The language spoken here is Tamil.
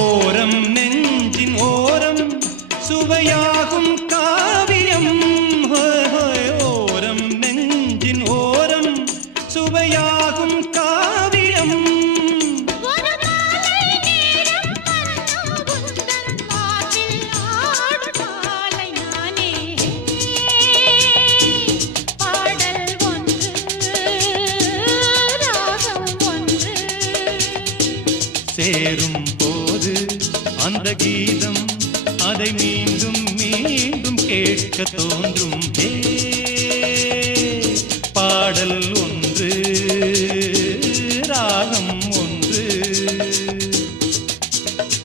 ஓரம் நெஞ்சின் ஓரம் சுவையாகும் காவியம். ஓரம் நெஞ்சின் ஓரம் சுவையாகும் காவியம். சேரும் போது அந்த கீதம் அதை மீண்டும் மீண்டும் கேட்க தோன்றும்.